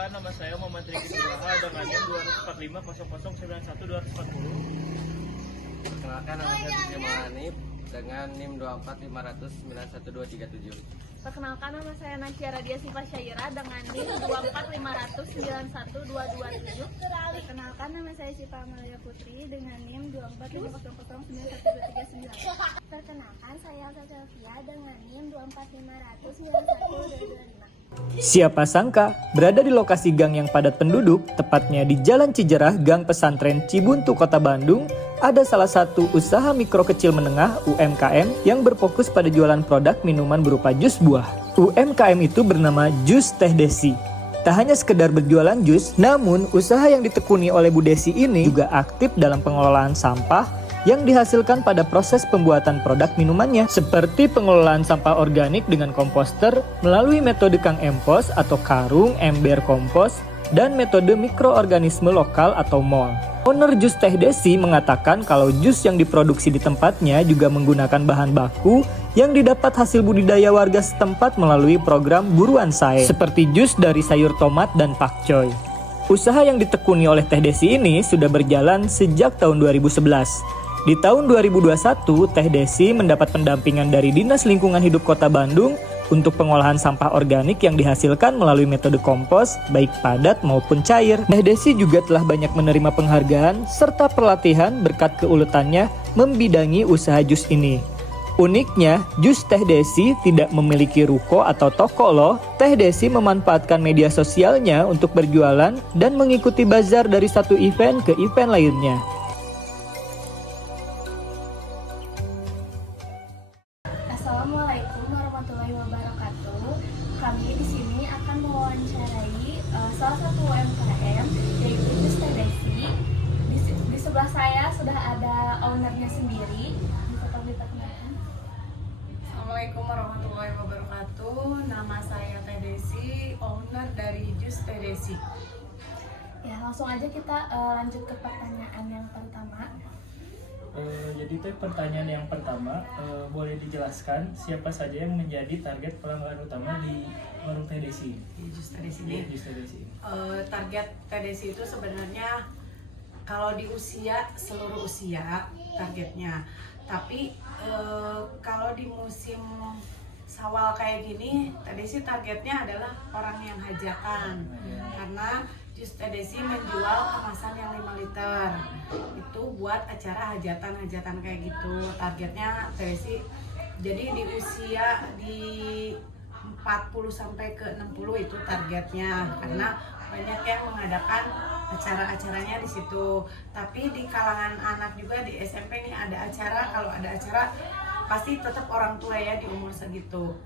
Perkenalkan, nama saya Muhammad Riki Nugraha dengan NIM 245 Perkenalkan, nama saya Titi Mahanif dengan NIM 24500912237. Perkenalkan, nama saya Nasya Radia Siva Syaira dengan NIM 24500912227. Perkenalkan, nama saya Siva Amalia Putri dengan NIM 24500912339. Perkenalkan, saya Elsa Sylvia dengan NIM 24500912225. Siapa sangka berada di lokasi gang yang padat penduduk, tepatnya di Jalan Cijerah, Gang Pesantren Cibuntu, Kota Bandung, ada salah satu usaha mikro kecil menengah UMKM yang berfokus pada jualan produk minuman berupa jus buah. UMKM itu bernama Jus Teh Desi. Tak hanya sekedar berjualan jus, namun usaha yang ditekuni oleh Bu Desi ini juga aktif dalam pengelolaan sampah yang dihasilkan pada proses pembuatan produk minumannya, seperti pengelolaan sampah organik dengan komposter melalui metode Kang Empos atau karung ember kompos dan metode mikroorganisme lokal atau MOL. Owner Jus Teh Desi mengatakan kalau jus yang diproduksi di tempatnya juga menggunakan bahan baku yang didapat hasil budidaya warga setempat melalui program buruan sae, seperti jus dari sayur tomat dan pakcoy. Usaha yang ditekuni oleh Teh Desi ini sudah berjalan sejak tahun 2011. Di tahun 2021, Teh Desi mendapat pendampingan dari Dinas Lingkungan Hidup Kota Bandung untuk pengolahan sampah organik yang dihasilkan melalui metode kompos, baik padat maupun cair. Teh Desi juga telah banyak menerima penghargaan serta pelatihan berkat keuletannya membidangi usaha jus ini. Uniknya, Jus Teh Desi tidak memiliki ruko atau toko loh. Teh Desi memanfaatkan media sosialnya untuk berjualan dan mengikuti bazar dari satu event ke event lainnya. Assalamualaikum warahmatullahi wabarakatuh. Kami di sini akan mewawancarai salah satu UMKM yaitu Jus Teh Desi. Di sebelah saya sudah ada ownernya sendiri. Bisa tolong diperkenalkan? Assalamualaikum warahmatullahi wabarakatuh. Nama saya Teh Desi, owner dari Jus Teh Desi. Ya, langsung aja kita lanjut ke pertanyaan yang pertama. Jadi itu pertanyaan yang pertama, boleh dijelaskan siapa saja yang menjadi target pelanggan utama di warung Teh Desi? Di Jus Teh Desi ini. Jus Teh Desi. Target Teh Desi itu sebenarnya kalau di usia, seluruh usia targetnya. Tapi kalau di musim Sawal kayak gini, Teh Desi targetnya adalah orang yang hajatan. Karena Jus Teh Desi menjual kemasan yang 5 liter. Itu buat acara hajatan-hajatan kayak gitu. Targetnya Teh Desi jadi di usia di 40 sampai ke 60 itu targetnya. Karena banyak yang mengadakan acara-acaranya di situ. Tapi di kalangan anak juga di SMP nih ada acara, kalau ada acara pasti tetap orang tua ya di umur segitu.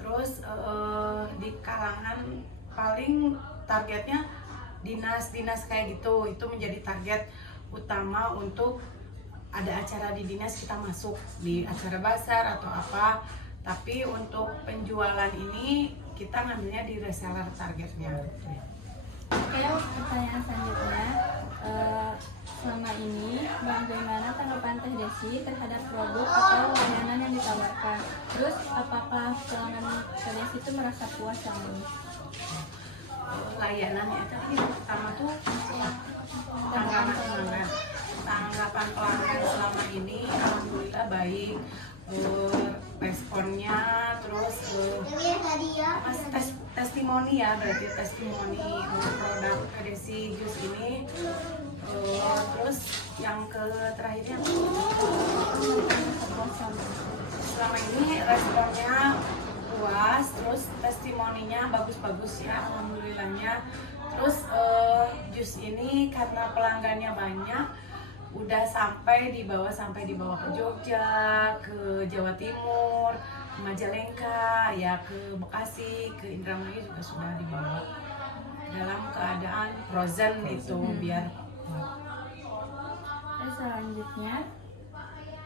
Terus di kalangan paling targetnya dinas-dinas kayak gitu, itu menjadi target utama untuk ada acara di dinas kita masuk di acara bazar atau apa. Tapi untuk penjualan ini kita ngambilnya di reseller targetnya. Oke, pertanyaan selanjutnya. Selama ini, bagaimana tanggapan Teh Desi terhadap produk atau layanan yang ditawarkan? Terus, apakah pelanggan Teh Desi itu merasa puas selama ini? Layanannya tadi pertama tuh tanggapan pelanggan selama ini alhamdulillah baik, responnya, terus testimoni ya, berarti testimoni produk Teh Desi Jus ini. Terus yang terakhirnya selama ini responnya puas, terus testimoninya bagus-bagus ya, alhamdulillahnya. Terus jus ini karena pelanggannya banyak, udah sampai dibawa ke Jogja, ke Jawa Timur, ke Majalengka, ya ke Bekasi, ke Indramayu juga sudah dibawa dalam keadaan frozen itu biar. Terus selanjutnya,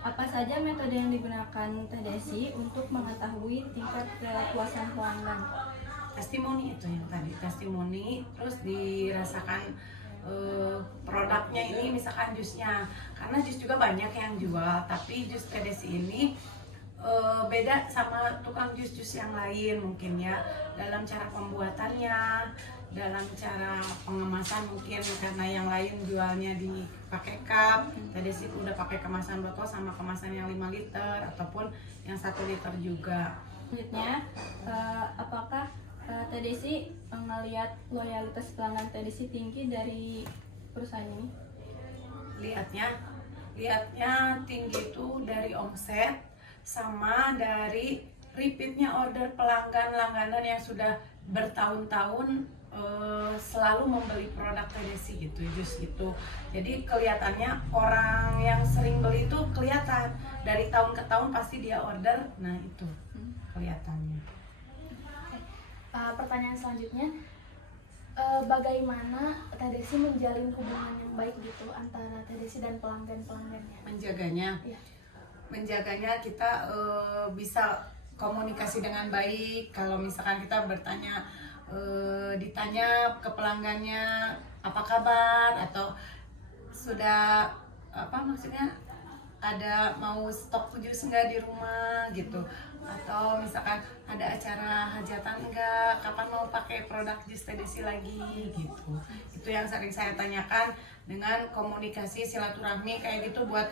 apa saja metode yang digunakan Teh Desi untuk mengetahui tingkat kepuasan pelanggan? Testimoni itu yang tadi, testimoni, terus dirasakan produknya ini, misalkan jusnya, karena jus juga banyak yang jual, tapi jus Teh Desi ini beda sama tukang jus-jus yang lain mungkin ya, dalam cara pembuatannya, dalam cara pengemasan mungkin, karena yang lain jualnya di pakai cup, tadi sih udah pakai kemasan botol sama kemasan yang 5 liter ataupun yang 1 liter juga. Selanjutnya, apakah Teh Desi ngelihat loyalitas pelanggan Teh Desi tinggi dari perusahaan ini? Lihatnya tinggi itu dari omset sama dari repeatnya order pelanggan langganan yang sudah bertahun-tahun selalu membeli produk Teh Desi gitu, jus gitu. Jadi kelihatannya orang yang sering beli itu kelihatan dari tahun ke tahun pasti dia order, nah itu kelihatannya. Pertanyaan selanjutnya, bagaimana Teh Desi menjalin hubungan yang baik gitu antara Teh Desi dan pelanggannya? Menjaganya, menjaganya kita bisa komunikasi dengan baik. Kalau misalkan kita bertanya, ditanya ke pelanggannya apa kabar atau sudah apa maksudnya ada mau stok jus enggak di rumah gitu, atau misalkan ada acara hajatan enggak, kapan mau pakai produk jus Teh Desi lagi gitu. Itu yang sering saya tanyakan dengan komunikasi silaturahmi kayak gitu buat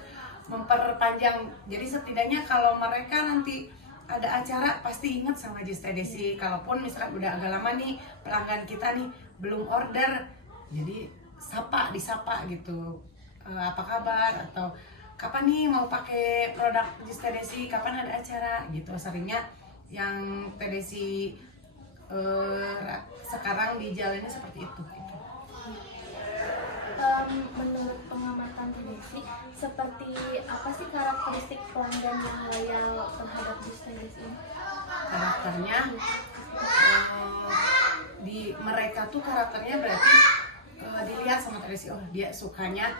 memperpanjang. Jadi setidaknya kalau mereka nanti ada acara pasti ingat sama jus Teh Desi. Kalaupun misalkan udah agak lama nih pelanggan kita nih belum order, jadi disapa gitu, apa kabar atau kapan nih mau pakai produk jus Teh Desi, kapan ada acara gitu. Seringnya yang Teh Desi sekarang dijalani seperti itu gitu. Menurut pengamatan Teh Desi, seperti apa sih karakteristik pelanggan yang loyal terhadap jus Teh Desi ini? Karakternya di mereka tuh karakternya berarti dilihat sama Teh Desi, oh dia sukanya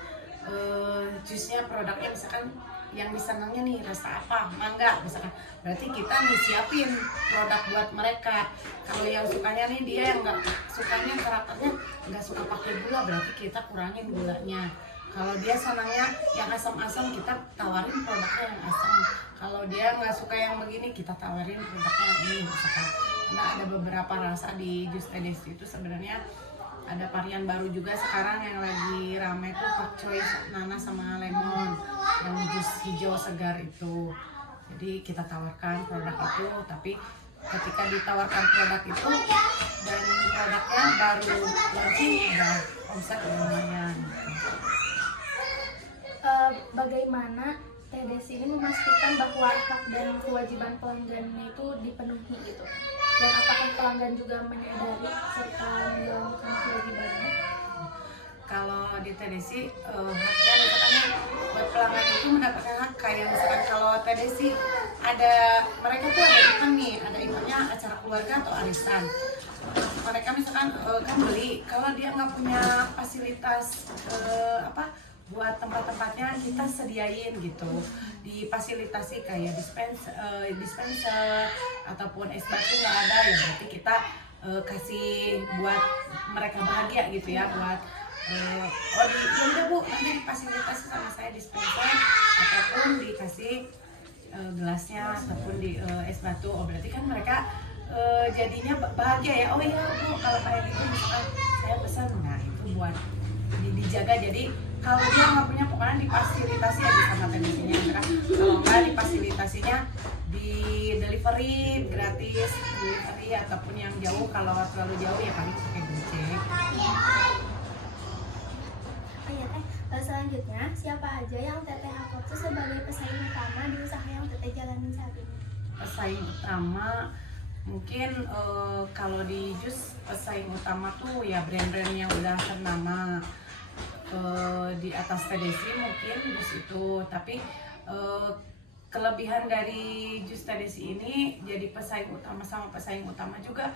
jusnya produknya misalkan yang disenangnya nih rasa apa, mangga misalkan, berarti kita nih siapin produk buat mereka. Kalau yang sukanya nih dia yang nggak sukanya karakternya nggak suka pakai gula, berarti kita kurangin gulanya. Kalau dia senangnya yang asam-asam, kita tawarin produknya yang asam. Kalau dia nggak suka yang begini, kita tawarin produknya yang ini misalkan. Karena ada beberapa rasa di jus Teh Desi itu sebenarnya. Ada varian baru juga sekarang yang lagi rame tuh pakcoy, nanas sama lemon, yang jus hijau segar itu. Jadi kita tawarkan produk itu, tapi ketika ditawarkan produk itu dan produknya baru launching, udah omset lumayan. Bagaimana Teh Desi ini memastikan bahwa hak dan kewajiban pelanggannya itu dipenuhi gitu? Dan apakah pelanggan juga menyadari serta menjalankan kewajibannya? Kalau di Teh Desi, haknya misalkan buat pelanggan itu mendapatkan hak kayak misalkan kalau Teh Desi mereka tuh ada event nih, ada eventnya acara keluarga atau arisan. Mereka misalkan kan beli, kalau dia nggak punya fasilitas buat tempat-tempatnya kita sediain gitu, difasilitasi kayak dispenser ataupun es batu nggak ada, ya berarti kita kasih buat mereka bahagia gitu ya, buat udah bu nanti difasilitasi sama saya dispenser ataupun dikasih gelasnya ataupun di es batu, oh berarti kan mereka jadinya bahagia ya, oh iya bu kalau kayak gitu misalkan saya pesan, nah itu buat dijaga. Jadi kalau dia nggak punya pokoknya difasilitasi aja sama Teh Desinya, kalau nggak difasilitasinya di delivery gratis, delivery ataupun yang jauh, kalau terlalu jauh ya kami pakai gojek. Oh iya Teh, selanjutnya siapa aja yang Teteh anggap tuh sebagai pesaing utama di usaha yang Teteh jalanin saat ini? Pesaing utama mungkin kalau di jus pesaing utama tuh ya brand-brand yang udah ternama di atas Teh Desi mungkin jus itu, tapi kelebihan dari jus Teh Desi ini jadi pesaing utama sama pesaing utama juga,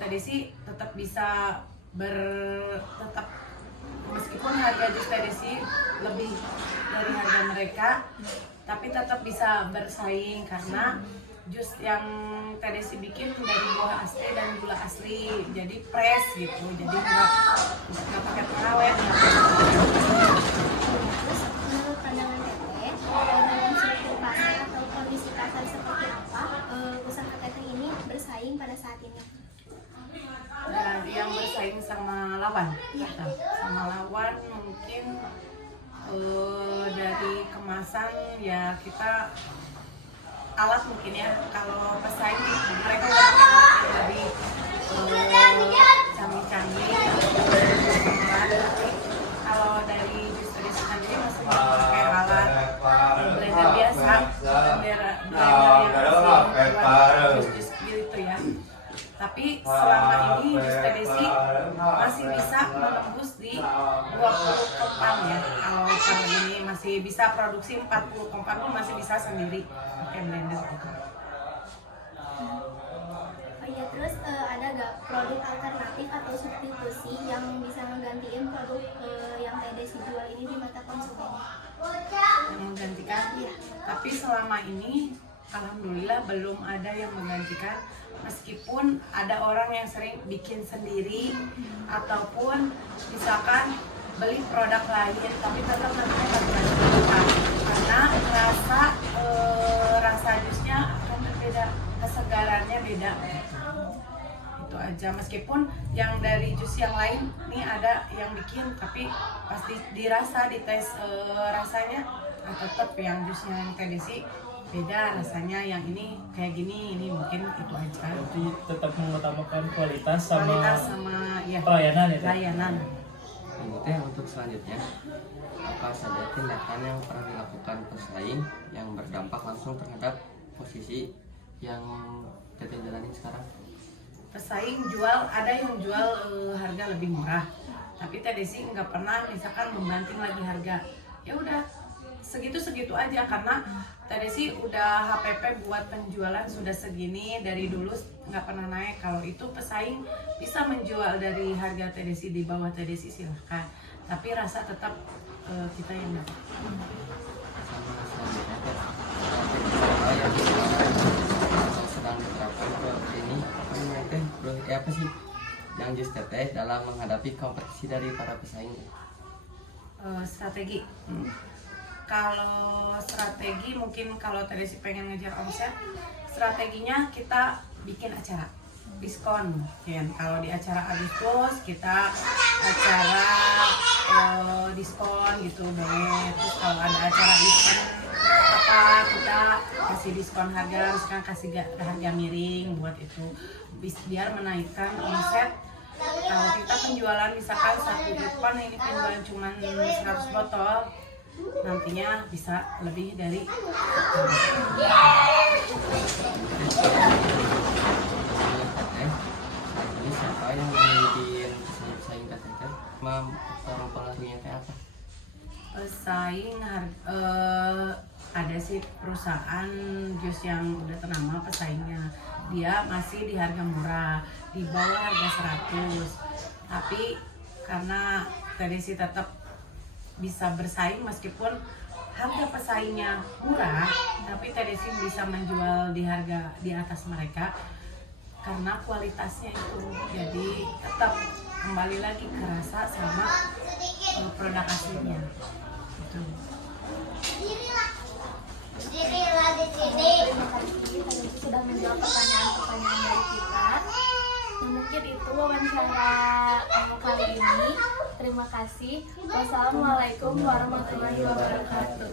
Teh Desi tetap bisa tetap meskipun harga jus Teh Desi lebih dari harga mereka, tapi tetap bisa bersaing karena jus yang Teh Desi bikin dari buah asli dan gula asli, jadi fresh gitu, jadi nggak pakai pengawet. Terus menurut pandangan Teteh, dalam struktur pasar atau kondisi pasar pada saat ini? Dan yang bersaing sama lawan, sama lawan mungkin dari kemasan ya kita alat mungkin ya. Kalau pesaing mereka udah pakai alat yang lebih canggih-canggih. Tapi kalau dari jus sendiri masih pakai alat blender biasa, blender yang jus gitu ya. Tapi selama ini jus TDC masih bisa menembus di 20 kempan ya. Kalau ini masih bisa produksi 40 kempan pun masih bisa sendiri pakai blender gitu. Oh iya, terus ada gak produk alternatif atau substitusi yang bisa menggantiin produk yang TDC jual ini di mata konsumen? Yang menggantikan, tapi selama ini alhamdulillah belum ada yang menggantikan, meskipun ada orang yang sering bikin sendiri ataupun misalkan beli produk lain tapi tetap nantinya nggak bergantikan karena rasa jusnya akan berbeda, kesegarannya beda. Itu aja, meskipun yang dari jus yang lain nih ada yang bikin tapi pas dirasa dites rasanya tetap yang jusnya yang TDC beda rasanya, yang ini kayak gini, ini mungkin itu aja. Jadi tetap mengutamakan kualitas sama ya, pelayanan ya. Pelayanan. Ini teh untuk selanjutnya, apa saja tindakan yang pernah dilakukan pesaing yang berdampak langsung terhadap posisi yang Teteh jalani sekarang? Pesaing jual, ada yang jual harga lebih murah, tapi TDC nggak pernah misalkan membanting lagi harga. Ya udah segitu-segitu aja, karena TDC udah HPP buat penjualan sudah segini dari dulu nggak pernah naik. Kalau itu pesaing bisa menjual dari harga TDC di bawah TDC silahkan, tapi rasa tetap kita yang dapat. Sama selanjutnya teh, yang sedang diterapkan produk ini apa namanya teh, apa sih yang jus teteh dalam menghadapi kompetisi dari para pesaing? Strategi. Kalau strategi mungkin kalau TDC pengen ngejar omset, strateginya kita bikin acara diskon kan. Kalau di acara Agustus kita acara diskon gitu boleh. Terus kalau ada acara event apa kita kasih diskon harga, misalkan kasih harga miring buat itu biar menaikkan omset. Kalau kita penjualan misalkan satu event ini penjualan cuma 100 botol, nantinya bisa lebih dari ini siapa yang memiliki pesaing teteh? Pengaruhnya teh apa? pesaing ada sih perusahaan jus yang udah ternama pesaingnya, dia masih di harga murah di bawah harga 100, tapi karena TDC tetap bisa bersaing meskipun harga pesaingnya murah, tapi TDC bisa menjual di harga di atas mereka karena kualitasnya itu. Jadi tetap kembali lagi ke rasa sama produk aslinya. Gitu. Terima kasih karena sudah menjawab pertanyaan-pertanyaan dari kita. Nah, mungkin itu wawancara kali ini. Terima kasih. Wassalamualaikum warahmatullahi wabarakatuh.